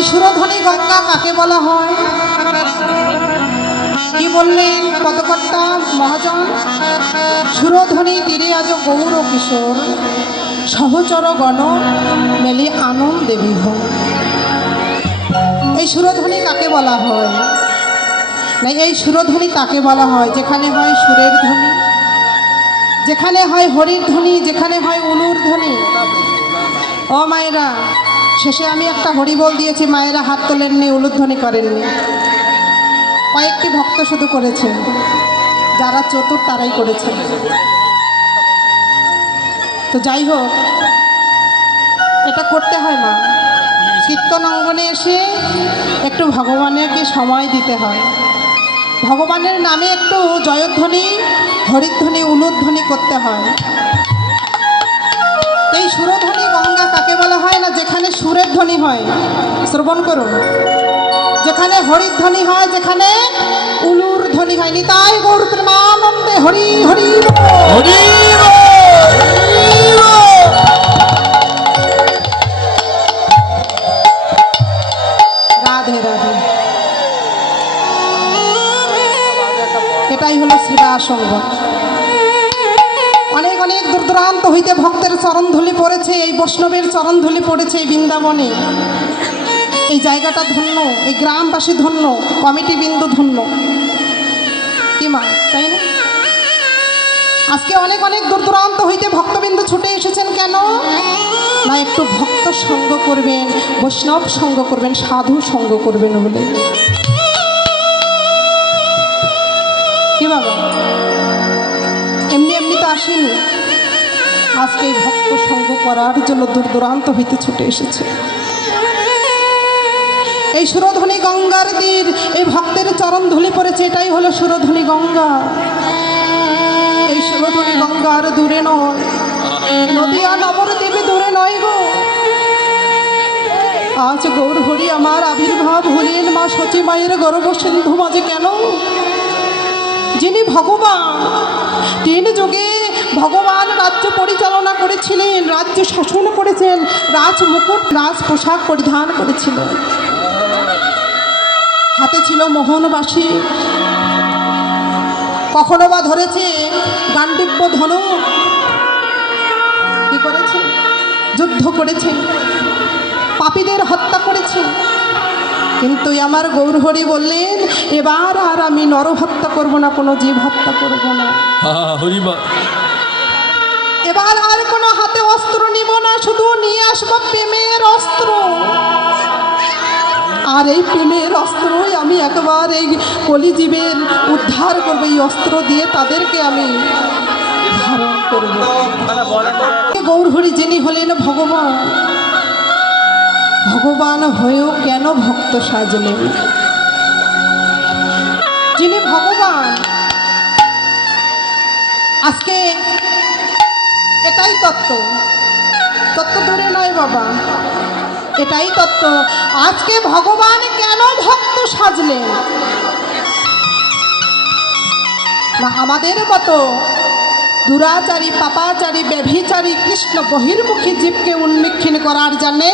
এই সুরধ্বনি গঙ্গা কাকে বলা হয়? কি বললেন পদকর্তা মহাজন? সুরধ্বনি তীরে আজ গৌর কিশোর, সহচর গণ মেলে আনন্দে বিভোর। এই সুরধ্বনি কাকে বলা হয়? না, এই সুরধ্বনি তাকে বলা হয় যেখানে হয় সুরের ধ্বনি, যেখানে হয় হরির ধ্বনি, যেখানে হয় উলুর ধ্বনি। ও মায়েরা, শেষে আমি একটা হরিবোল দিয়েছি, মায়েরা হাত তোলেননি, উলুধ্বনি করেননি। কয়েকটি ভক্ত শুধু করেছেন, যারা চতুর তারাই করেছেন। তো যাই হোক, এটা করতে হয় মা। কীর্তন অঙ্গনে এসে একটু ভগবানকে সময় দিতে হয়, ভগবানের নামে একটু জয়ধ্বনি, হরিধ্বনি, উলুধ্বনি করতে হয়। এই সুরধ্বনি গঙ্গা কাকে বলা হয়? না, যেখানে সুরের ধ্বনি হয়, শ্রবণ করুন, যেখানে হরির ধ্বনি হয়, যেখানে উলুর ধ্বনি হয়। নিতাই গৌর প্রেমানন্দে হরি হরি হরি। রাধে রাধে। এটাই হলো শ্রীবাস সঙ্গ। অনেক অনেক দূর দূরান্ত হইতে ভক্তের চরণধূলি পড়েছে, এই বৈষ্ণবের চরণধূলি পড়েছে এই বৃন্দাবনে। এই জায়গাটা ধন্য, এই গ্রামবাসী ধন্য, কমিটি বিন্দু ধন্য, কি মা, তাই না? আজকে অনেক অনেক দূর দূরান্ত হইতে ভক্তবিন্দু ছুটে এসেছেন কেন? না, একটু ভক্ত সঙ্গ করবেন, বৈষ্ণব সঙ্গ করবেন, সাধু সঙ্গ করবেন বলে। কি বাবা, এমনি এমনি তো আসেনি, আজকে এই ভক্ত সঙ্গ করার জন্য দূর দূরান্ত হইতে ছুটে এসেছে। এই সুরধ্বনি গঙ্গার তীর, এই ভক্তের চরণ ধুলি পড়েছে, এটাই হলো সুরধ্বনি গঙ্গা। এই সুরধ্বনি গঙ্গার দূরে নয়, নদিয়া নবদ্বীপে দূরে নয় গো। আজ গৌর হরি আমার আবির্ভাব হলেন মা সচী মায়ের গর্ভ সিন্ধু মাঝে কেন? যিনি ভগবান, তিন যুগে ভগবান রাজ্য পরিচালনা করেছিলেন, রাজ্য শাসন করেছেন, রাজ মুকুট, রাজ পোশাক পরিধান করেছিলেন, হাতে ছিল মোহনবাসী, কখনো বা ধরেছে গান্ডীব্য ধনুক। কি করেছে? যুদ্ধ করেছে, পাপীদের হত্যা করেছে। কিন্তু আমার গৌরহরি বললেন, এবার আর আমি নর হত্যা করবো না, কোনো জীব হত্যা করবো না। এবার আর কোনো হাতে অস্ত্র নিব না, শুধু নিয়ে আসবো প্রেমের অস্ত্র। আর এই প্রেমের অস্ত্রই আমি একবার এই কলিজীবের উদ্ধার করবো, এই অস্ত্র দিয়ে তাদেরকে আমি ধারণ করব। গৌরহরি যিনি হলেন ভগবান, ভগবান হয়েও কেন ভক্ত সাজলেন? যিনি ভগবান, আজকে এটাই তত্ত্ব, তত্ত্ব দূরে নয় বাবা, এটাই তত্ত্ব। আজকে ভগবান কেন ভক্ত সাজলেন? না, আমাদের মতো দুরাচারী, পাপাচারী, ব্যভিচারী, কৃষ্ণ বহির্মুখী জীবকে উন্মুখীন করার জন্যে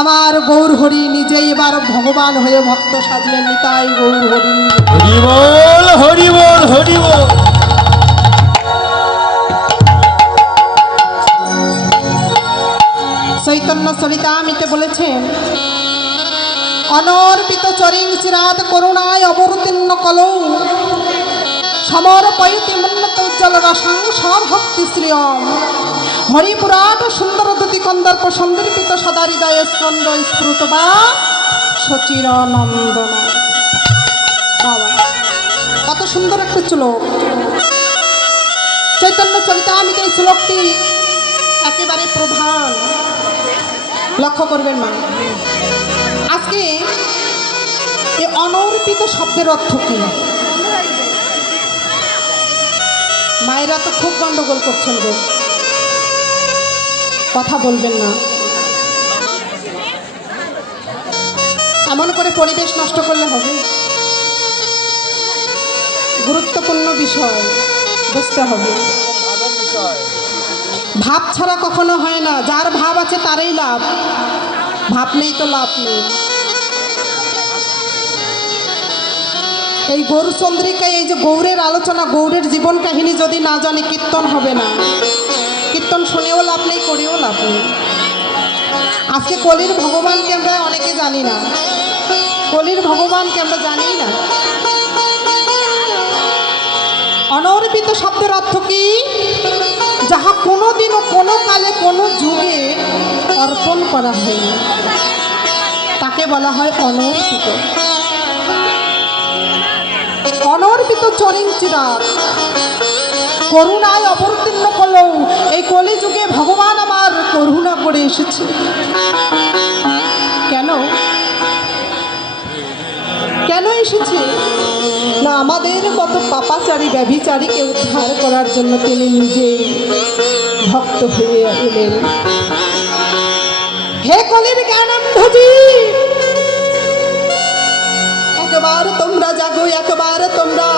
আমার গৌর হরি নিজেই এবার ভগবান হয়ে ভক্ত সাজলেন। নিতাই গৌর হরি হরি বল, হরি বল, হরি বল। চৈতন্য চরিতামৃতে বলেছেন, অনর্পিত চরিং চিরাত করুণায় অবতীর্ণ কলৌ সমর্পয়তি মন্নত উজ্জ্বল রসাং স্বভক্তি শ্রিয়ম হরিপুরাট সুন্দর দুতি কন্দর্প সন্দর্পিত সদা হৃদয় স্কন্দ স্ফুত বা সচির নন্দন। বাবা, কত সুন্দর একটা শ্লোক চৈতন্য চরিতামৃতে। এই শ্লোকটি একেবারে প্রধান, লক্ষ্য করবেন মা। আজকে এই অনর্পিত শব্দের অর্থ কি? মায়েরা তো খুব গন্ডগোল করছেন গো, কথা বলবেন না, এমন করে পরিবেশ নষ্ট করলে হবে? গুরুত্বপূর্ণ বিষয় বুঝতে হবে। ভাব ছাড়া কখনো হয় না, যার ভাব আছে তারই লাভ, ভাব নেই তো লাভ নেই। এই গৌরচন্দ্রিকায় এই যে গৌরের আলোচনা, গৌরের জীবন কাহিনী যদি না জানে কীর্তন হবে না। কীর্তন শুনেও লাভ নেই, করেও লাভ নেই। আজকে কলির ভগবানকে আমরা অনেকে জানি না, কলির ভগবানকে আমরা জানি না। অনর্পিত শব্দের অর্থ কি? যাহা কোনোদিনও কোনো কালে কোনো যুগে অর্পণ করা হয়নি, তাকে বলা হয় অনর্পিত। অনর্পিত চরিঞ্চিরাত করুণায় অবতীর্ণ করলেও এই কলিযুগে ভগবান আমার করুণা করে এসেছে। কেন কেন এসেছে? না আমাদের মতো পাপাচারী ব্যভিচারীকে উদ্ধার করার জন্য তিনি নিজে ভক্ত হয়ে এলেন। হে কলির জ্ঞানান্ধজি, একবার তোমরা জাগো, একবার তোমরা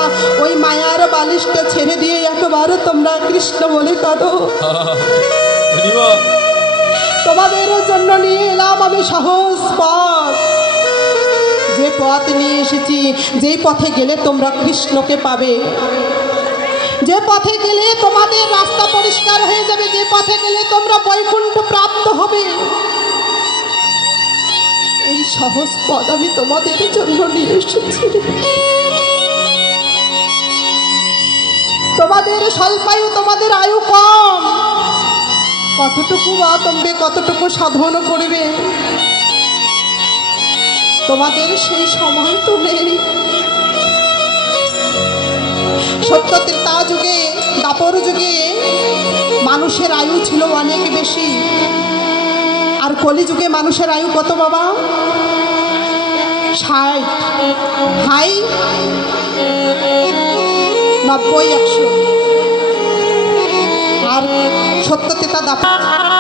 ওই মায়ার বালিশটা ছেড়ে দিয়ে একবার তোমরা কৃষ্ণ বলে কাঁদো। তোমাদের জন্য নিয়ে এলাম আমি সহজ পথ, যে পথ নিয়ে এসেছি, যেই পথে গেলে তোমরা কৃষ্ণকে পাবে, যে পথে গেলে তোমাদের রাস্তা পরিষ্কার হয়ে যাবে, যে পথে গেলে তোমরা বৈকুণ্ঠ প্রাপ্ত হবে, এই সহজ পথ আমি তোমাদের জন্য নিয়ে এসেছি। তোমাদের স্বল্পায়ু, তোমাদের আয়ু কম, কতটুকু বাতম্বে, কতটুকু সাধন করবে, তোমাদের সেই সময় তো নেই। সত্য ত্রেতা যুগে, দাপর যুগে মানুষের আয়ু ছিল অনেক বেশি, আর কলিযুগে মানুষের আয়ু কত বাবা? 60, হাই 90, 100, আর সত্য ত্রেতা দাপর।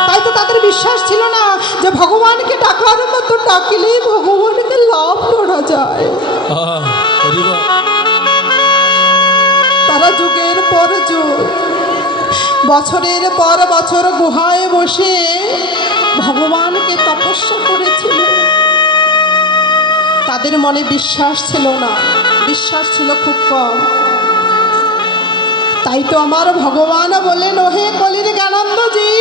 তাই তো তাদের বিশ্বাস ছিল না যে ভগবানকে ডাকার মতো ডাকিলেই ভগবানকে লাভ করা যায়। তারা যুগের পর যুগ, বছরের পর বছর গুহায় বসে ভগবানকে তপস্যা করেছিল। তাদের মনে বিশ্বাস ছিল না, বিশ্বাস ছিল খুব কম। তাই তো আমার ভগবান বলেন, ওহে কলির জ্ঞানানন্দজি,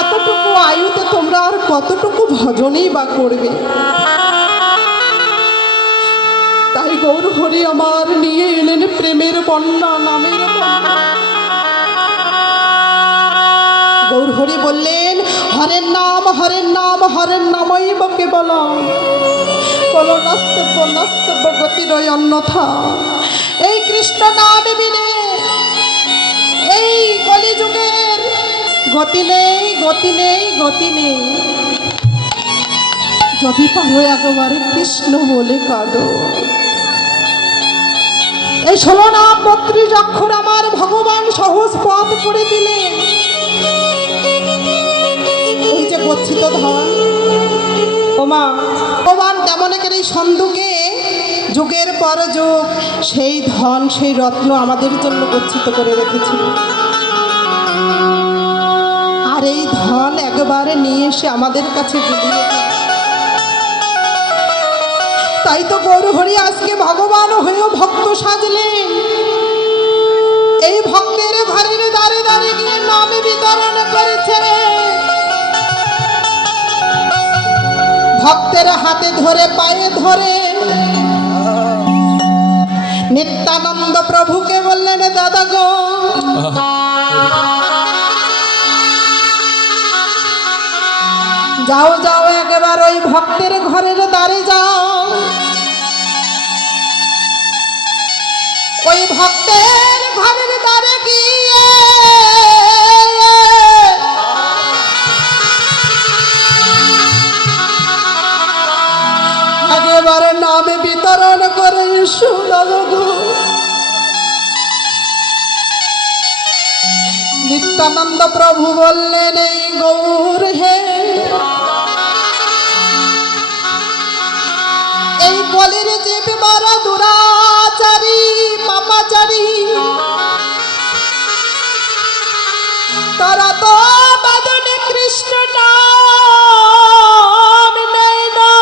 এতটুকু আয়ুতে তোমরা আর কতটুকু ভজনই বা করবে। তাই গৌর হরি আমার নিয়ে এলেন প্রেমের বন্যা, নামের বন্যা। গৌর হরি বললেন, হরের নাম, হরের নাম, হরের নামই বা কেবলম, কোন নাস্তব্য নাস্তব্য গতির অন্যথা। এই কৃষ্ণ নাম বিনে এই কলিযুগের গতি নেই, গতি নেই, গতি নেই। যদি পারো একবারে কৃষ্ণ বলে কাঁদো। এই 16 নাম 32 অক্ষর আমার ভগবান সহজ পথ করে দিলেন। এই যে গচ্ছিত ধন, ওমা ভগবান তেমন করে এই সন্দুকে যুগের পর যুগ সেই ধন, সেই রত্ন আমাদের জন্য গচ্ছিত করে রেখেছিল। আর এই ধন একবারে নিয়ে এসে আমাদের কাছে বিলিয়ে দিল। তাই তো গৌর হরি আজকে ভগবান হয়েও ভক্ত সাজলেন। এই ভক্তের ঘরের দ্বারে দ্বারে গিয়ে নাম বিতরণ করেছে। ভক্তের হাতে ধরে, পায়ে ধরে নিত্যানন্দ প্রভুকে বললেন, দাদা গো, যাও যাও একবার ওই ভক্তের ঘরের দ্বারে যাও। ওই ভক্তের ঘরের দ্বারে গিয়ে একেবারে নামে বিতরণ করে এসো দাদা গো। নিত্যানন্দ প্রভু বললেন, এই গৌর হে, এই কলির জীব বড় দুরাচারী, পাপাচারী, তারা তো বাদনে কৃষ্ণ নাম নেই না।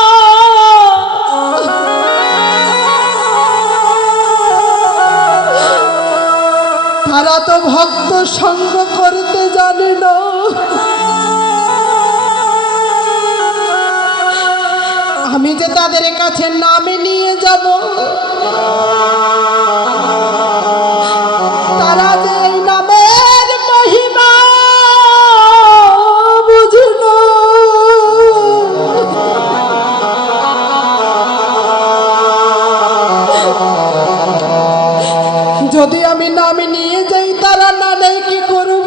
সঙ্গ করতে জানে না। আমি যে তাদের কাছে নামে নিয়ে যাব, তারা যে এই নামের মহিমা বুঝে না। যদি আমি নামে নিয়ে যাই, তারা না নেই কি করব?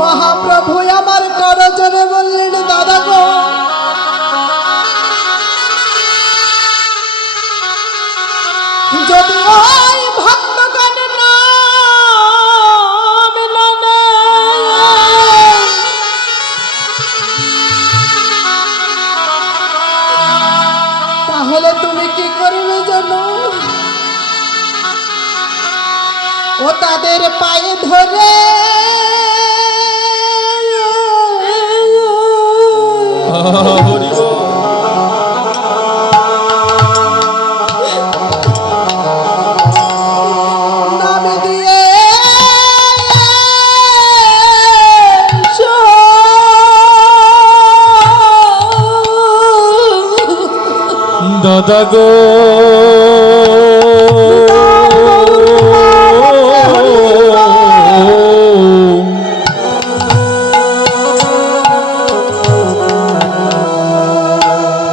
মহাপ্রভু আমার করজনে বললেন, দাদা গো, যদি ওই ভক্তগণ নাম না নেয়, তাহলে তুমি কি করবে জানো? ও তাদের পায়ে ধরে নাম দিয়ে দাদা গো,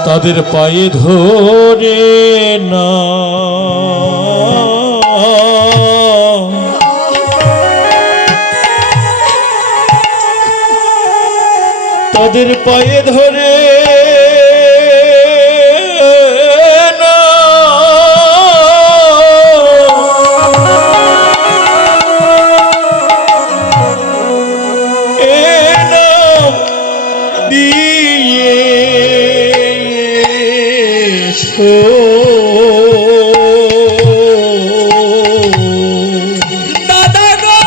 তাদের পায়ে ধরে না তাদের পায়ে ধরে না এ নাম দিয়ে দাদা গো,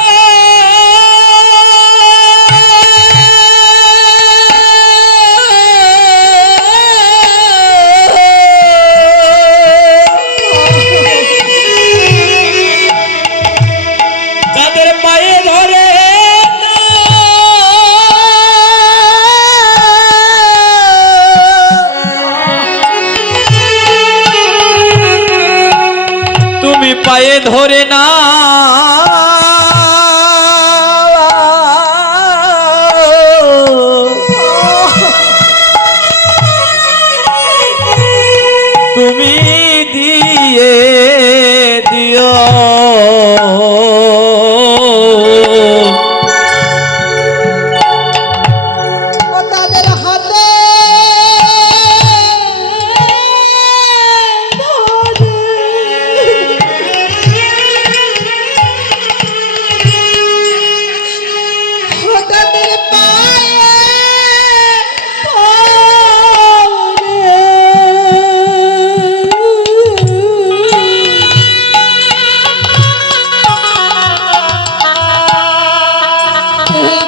তাদের পায়ে ধরে তুমি পায়ে ধরে না তুমি দিয়ে দিও ও তাদের হাতে ও তাদের পায়ে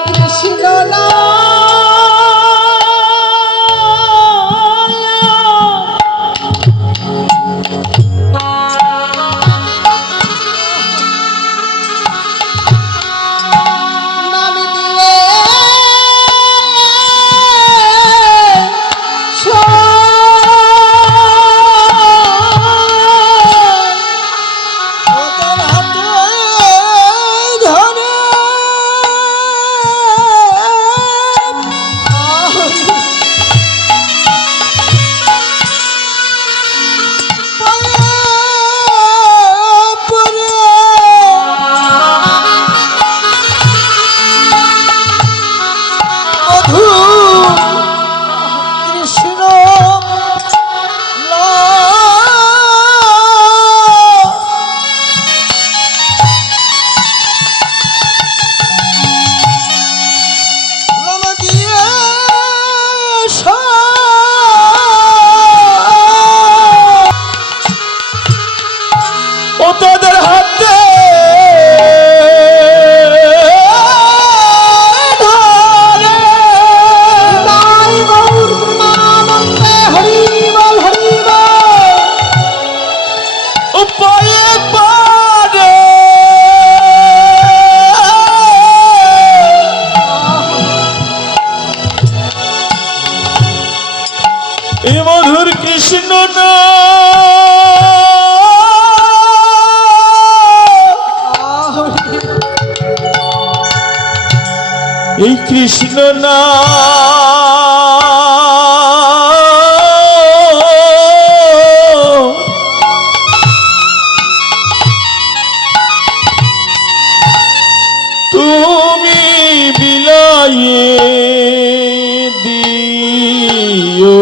কৃষ্ণ নাম দিয়ে ওদের হাতে ধরে কৃষ্ণ নাম দিয়ে ও তাদের হাতে ধরে এই কৃষ্ণ না তুমি বিলাইয়ে দিও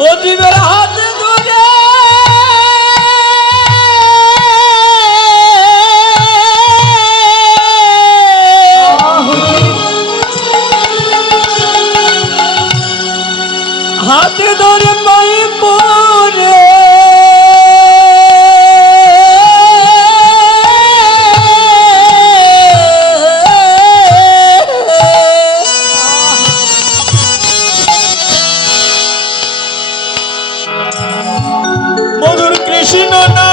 ও জীবের হাতে ধরে হাতে ধরে পায়ে পড়ে মধুর কৃষ্ণ না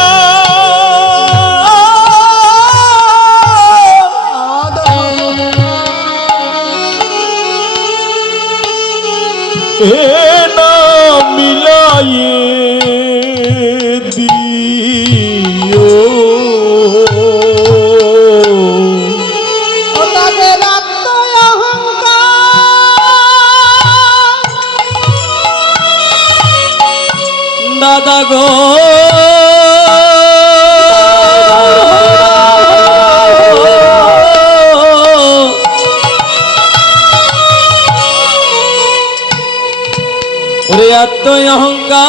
এ না মিলাইয়ে দিও ও তাদের আত্ম অহংকার দাদা গো ওরে আত্ম অহংকার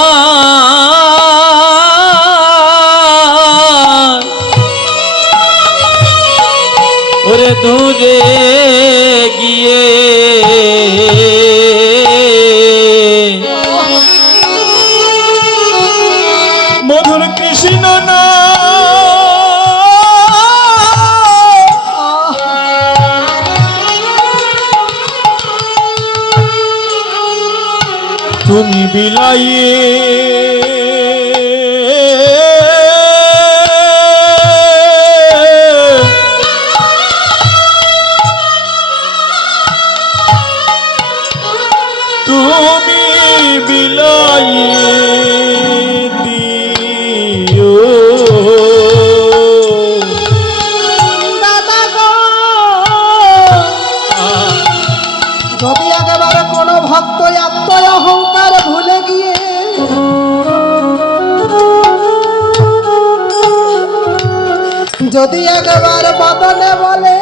ওরে দূরে গিয়ে মধুর কৃষ্ণ না তুমি বিলাইয়ে তুমি বিলাইয়ে দিও দাদা গো যদি একেবারে কোনো ভক্ত আত্ম অহংকার ভুলে গিয়ে যদি একেবারে বদনে বলে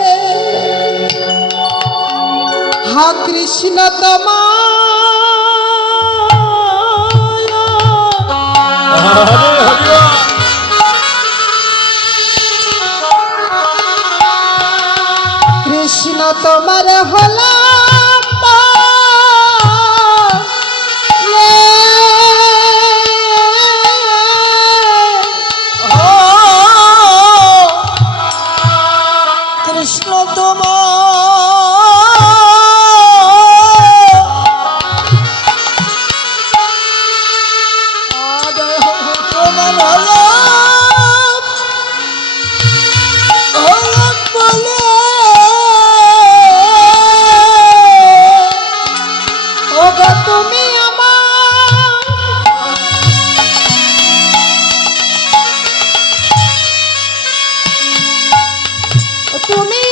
হা কৃষ্ণ তোমার কৃষ্ণ তোমার হলা কৃষ্ণ তুমি তুমি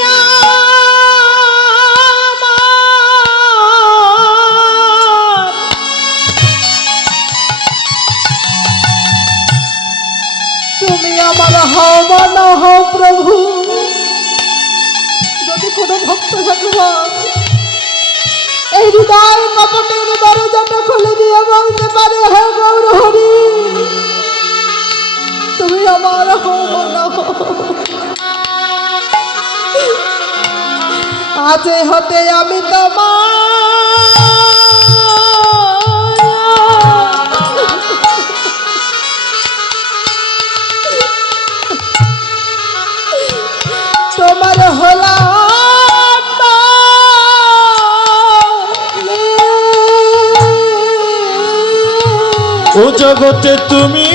তুমি আমার হও মন হও প্রভু যদি কোনো ভক্ত ভগবান এই হৃদয় কপটের দরজাটা খুলে দিয়ে বলতে পারে হে গৌর হরি তুমি আমার হও মন হও আজ হতে আমি তোমার হলা ও জগতে তুমি